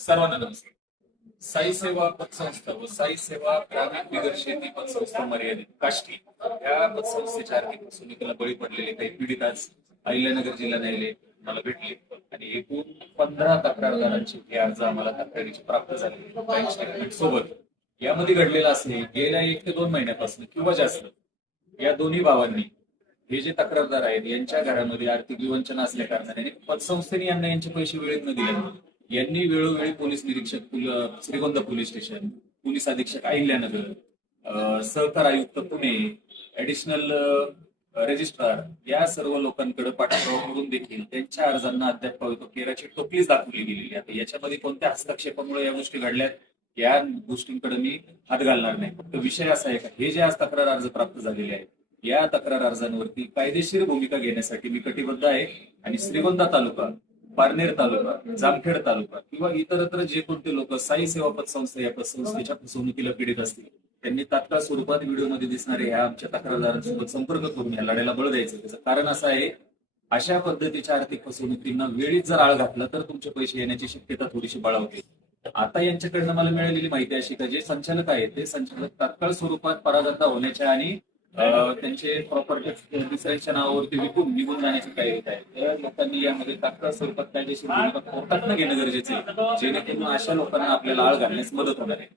सर्वांना नमस्कार. साई सेवा पतसंस्था व साई सेवा ग्रामीण बिगर शेती पतसंस्था मर्यादित काष्टी या पतसंस्थेच्या आर्थिक फसवणुकीला बळी पडलेले काही पीडित आज अहिल्यानगर जिल्हा न्यायालय मला भेटले आणि एकूण 15 तक्रारदारांचे हे अर्ज आम्हाला तक्रारीचे प्राप्त झाले बँक स्टेटमेंट सोबत. यामध्ये घडलेलं असे गेल्या 1 ते 2 महिन्यापासून किंवा जास्त या दोन्ही भावांनी हे जे तक्रारदार आहेत यांच्या घरामध्ये आर्थिक विवंचना असल्या कारणाने पतसंस्थेने यांना यांचे पैसे वेळेत न दिल्यामुळे यांनी वेळोवेळी पोलीस निरीक्षक श्रीगोंदा पोलीस स्टेशन, पोलीस अधीक्षक अहिल्यानगर, सहकार आयुक्त पुणे, ऍडिशनल रजिस्ट्रार या सर्व लोकांकडे पाठपुरावा करून देखील त्यांच्या अर्जांना अद्याप केराची टोपलीच दाखवली गेलेली आहे. याच्यामध्ये कोणत्या हस्तक्षेपामुळे या गोष्टी घडल्यात या गोष्टींकडे मी हात घालणार नाही. फक्त विषय असा आहे का हे जे आज तक्रार अर्ज प्राप्त झालेले आहेत या तक्रार अर्जांवरती कायदेशीर भूमिका घेण्यासाठी मी कटिबद्ध आहे आणि श्रीगोंदा तालुका, पारनेर तालुका, जामखेड तालुका किंवा इतरत्र जे कोणते लोक साई सेवा पतसंस्था या पतसंस्थेच्या फसवणुकीला पीडित असतील त्यांनी तात्काळ स्वरूपात व्हिडिओमध्ये दिसणारे ह्या आमच्या तक्रारदारांसोबत संपर्क करून या लढ्याला बळ द्यायचं. त्याचं कारण असं आहे, अशा पद्धतीच्या आर्थिक फसवणुकींना वेळीच जर आळ घातला तर तुमचे पैसे येण्याची शक्यता थोडीशी बळावते. आता यांच्याकडनं मला मिळालेली माहिती अशी का जे संचालक आहेत ते संचालक तात्काळ स्वरूपात परागंदा होण्याच्या आणि त्यांचे प्रॉपर्टी दुसऱ्यांच्या नावावरती विकून निघून जाण्याची तयारी आहे. त्या लोकांनी यामध्ये तात्काळ स्वरूपात कायदेशीर भूमिका कोर्टात घेणं गरजेचं आहे जेणेकरून अशा लोकांना आपल्याला आळ घालण्यास मदत होणार आहे.